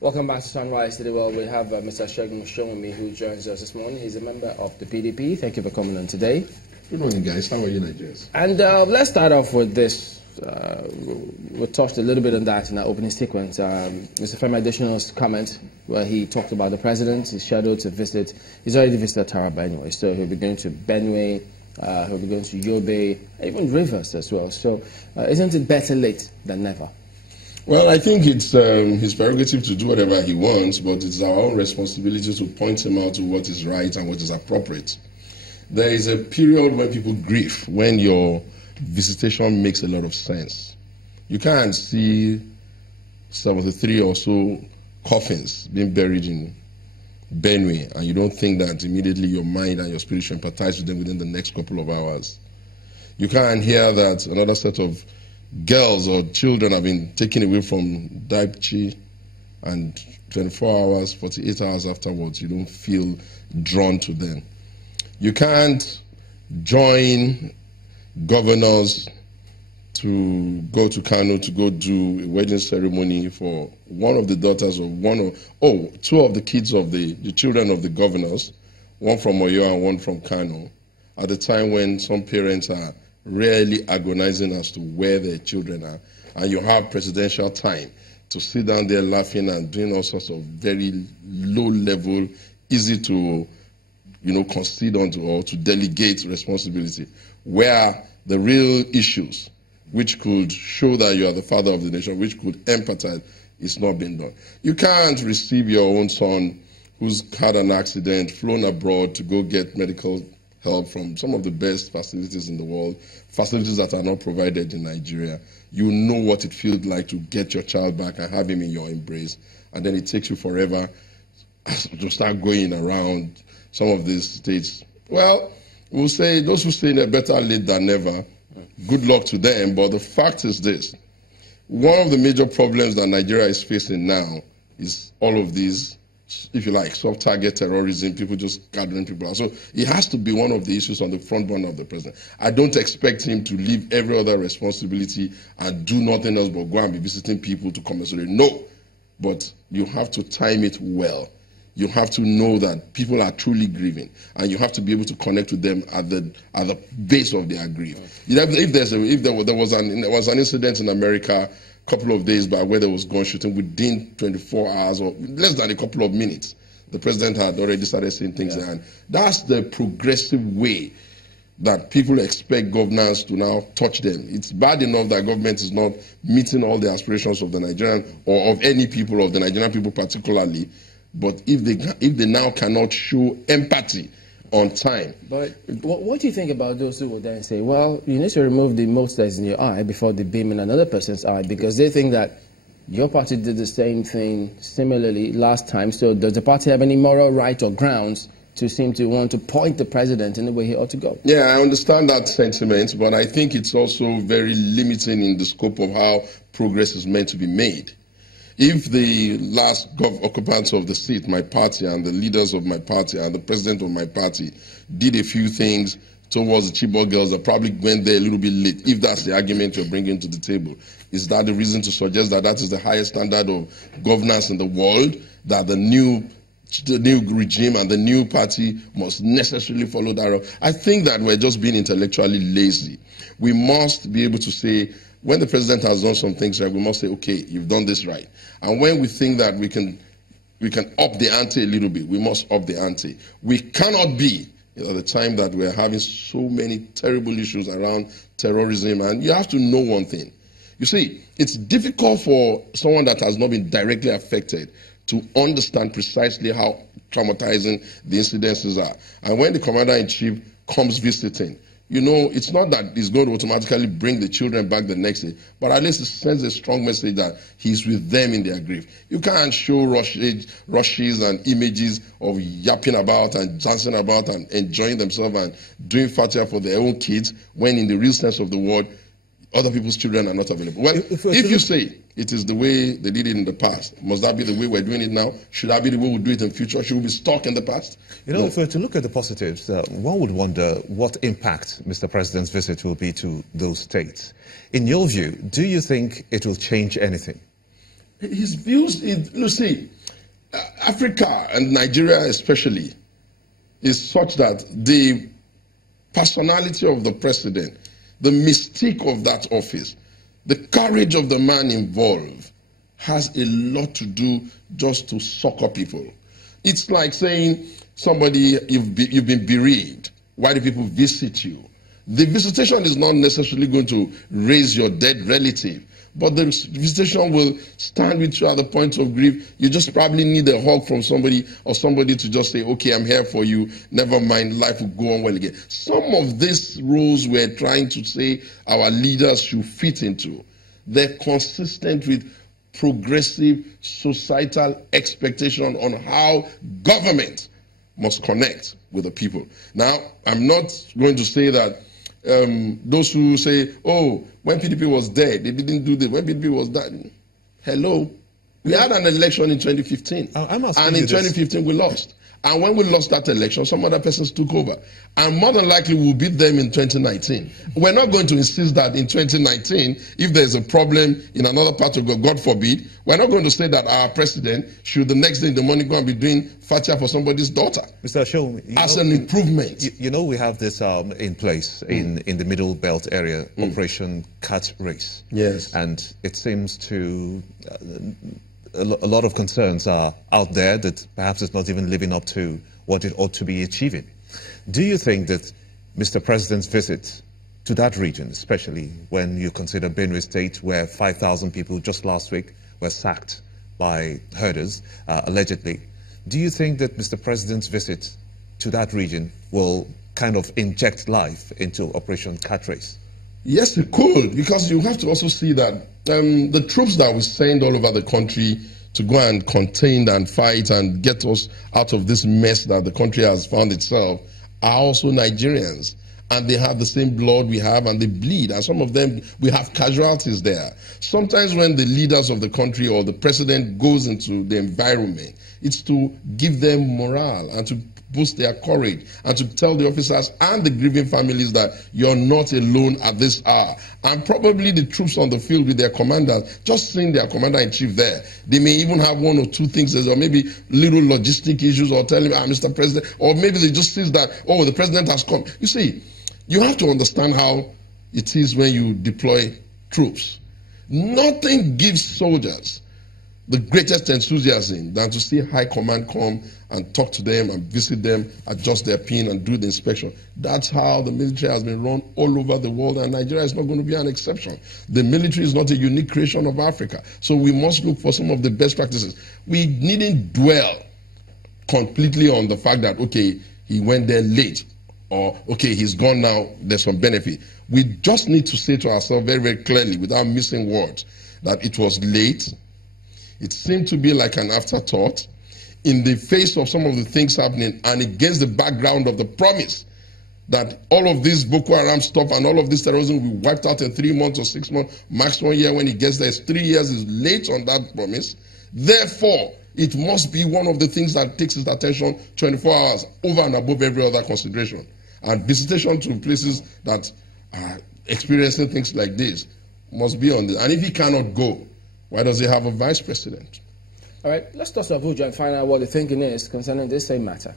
Welcome back to Sunrise Today. Well, we have Mr. Sowunmi who joins us this morning. He's a member of the PDP. Thank you for coming on today. Good morning, guys. How are you, Nigerians? And let's start off with this. We touched a little bit on that in our opening sequence. Mr. Femi Adesina's comment where he talked about the president. He's scheduled to visit. He's already visited Taraba anyway, so he'll be going to Benue. He'll be going to Yobe, even Rivers as well. So isn't it better late than never? Well, I think it's his prerogative to do whatever he wants, but it's our own responsibility to point him out to what is right and what is appropriate. There is a period when people grieve, when your visitation makes a lot of sense. You can't see 73 or so coffins being buried in Benue, and you don't think that immediately your mind and your spirit should empathize with them within the next couple of hours. You can't hear that another set of girls or children have been taken away from Daipchi, and 24 hours, 48 hours afterwards, you don't feel drawn to them. You can't join governors to go to Kano to go do a wedding ceremony for one of the daughters of two of the kids of the children of the governors, one from Oyo and one from Kano, at the time when some parents are really agonizing as to where their children are, and you have presidential time to sit down there laughing and doing all sorts of very low level, easy to concede onto or to delegate responsibility, where the real issues which could show that you are the father of the nation, which could empathize, is not being done. You can't receive your own son who's had an accident, flown abroad to go get medical help from some of the best facilities in the world, facilities that are not provided in Nigeria. You know what it feels like to get your child back and have him in your embrace, and then it takes you forever to start going around some of these states. Well, we'll say those who say that better late than never, good luck to them, but the fact is this. One of the major problems that Nigeria is facing now is all of these, if you like, soft target terrorism, people just gathering people out. So it has to be one of the issues on the front burner of the president. I don't expect him to leave every other responsibility and do nothing else but go and be visiting people to commiserate. No, but you have to time it well. You have to know that people are truly grieving, and you have to be able to connect with them at the base of their grief. If there was an incident in America a couple of days back where there was gun shooting, within 24 hours or less than a couple of minutes, the president had already started saying things. Yeah. And that's the progressive way that people expect governance to now touch them. It's bad enough that government is not meeting all the aspirations of the Nigerian, or of any people, of the Nigerian people particularly. But if they now cannot show empathy on time. But what do you think about those who will then say, well, you need to remove the mote that's in your eye before the beam in another person's eye, because they think that your party did the same thing similarly last time, so does the party have any moral right or grounds to seem to want to point the president in the way he ought to go? Yeah, I understand that sentiment, but I think it's also very limiting in the scope of how progress is meant to be made. If the last occupants of the seat, my party, and the leaders of my party, and the president of my party did a few things towards the Chibok girls that probably went there a little bit late, if that's the argument you're bringing to the table, is that the reason to suggest that that is the highest standard of governance in the world, that the new regime and the new party must necessarily follow that route? I think that we're just being intellectually lazy. We must be able to say, when the president has done some things right, we must say, okay, you've done this right. And when we think that we can up the ante a little bit, we must up the ante. We cannot be at the time that we're having so many terrible issues around terrorism. And you have to know one thing. You see, it's difficult for someone that has not been directly affected to understand precisely how traumatizing the incidences are. And when the commander-in-chief comes visiting, it's not that he's going to automatically bring the children back the next day, but at least it sends a strong message that he's with them in their grief. You can't show rushes and images of yapping about and dancing about and enjoying themselves and doing fatia for their own kids when in the real sense of the word, other people's children are not available. Well, if you say it is the way they did it in the past, must that be the way we're doing it now? Should that be the way we do it in the future? Should we be stuck in the past? No. If we're to look at the positives, one would wonder what impact Mr. President's visit will be to those states. In your view, do you think it will change anything? his views, you see, Africa and Nigeria especially is such that the personality of the president, the mystique of that office, the courage of the man involved has a lot to do just to succor people. It's like saying somebody, you've been bereaved. Why do people visit you? The visitation is not necessarily going to raise your dead relative, but the visitation will stand with you at the point of grief. You just probably need a hug from somebody, or somebody to just say, okay, I'm here for you. Never mind, life will go on well again. Some of these roles we're trying to say our leaders should fit into, they're consistent with progressive societal expectation on how government must connect with the people. Now, I'm not going to say that those who say, oh, when PDP was dead, they didn't do this. When PDP was dead, hello. We had an election in 2015. And in 2015, we lost. And when we lost that election, some other persons took over. And more than likely, we'll beat them in 2019. We're not going to insist that in 2019, if there's a problem in another part of God forbid, we're not going to say that our president should the next day in the morning go and be doing fatia for somebody's daughter. Mr. Sowunmi, as an improvement. You know, we have this in place in the Middle Belt area, Operation Cat Race. Yes. And it seems to... a lot of concerns are out there that perhaps it's not even living up to what it ought to be achieving. Do you think that Mr. President's visit to that region, especially when you consider Benue State, where 5,000 people just last week were sacked by herders, allegedly, do you think that Mr. President's visit to that region will kind of inject life into Operation Cat Race? Yes, it could, because you have to also see that the troops that we send all over the country to go and contain and fight and get us out of this mess that the country has found itself are also Nigerians. And they have the same blood we have, and they bleed. And some of them, we have casualties there. Sometimes when the leaders of the country or the president goes into the environment, it's to give them morale and to boost their courage and to tell the officers and the grieving families that you're not alone at this hour. And probably the troops on the field with their commanders, just seeing their commander-in-chief there, they may even have one or two things, or maybe little logistic issues, or tell him, Mr. President, or maybe they just see that, oh, the president has come. You see, you have to understand how it is when you deploy troops. Nothing gives soldiers the greatest enthusiasm than to see high command come and talk to them and visit them, adjust their pin and do the inspection. That's how the military has been run all over the world, and Nigeria is not going to be an exception. The military is not a unique creation of Africa, so we must look for some of the best practices. We needn't dwell completely on the fact that, okay, he went there late, or, okay, he's gone now, there's some benefit. We just need to say to ourselves very, very clearly, without missing words, that it was late. It seemed to be like an afterthought in the face of some of the things happening and against the background of the promise that all of this Boko Haram stuff and all of this terrorism will be wiped out in 3 months or 6 months, max 1 year. When he gets there, it's 3 years, is late on that promise. Therefore, it must be one of the things that takes his attention 24 hours over and above every other consideration. And visitation to places that are experiencing things like this must be on this. And if he cannot go, why does he have a vice president? All right, let's toss to Abuja and find out what the thinking is concerning this same matter.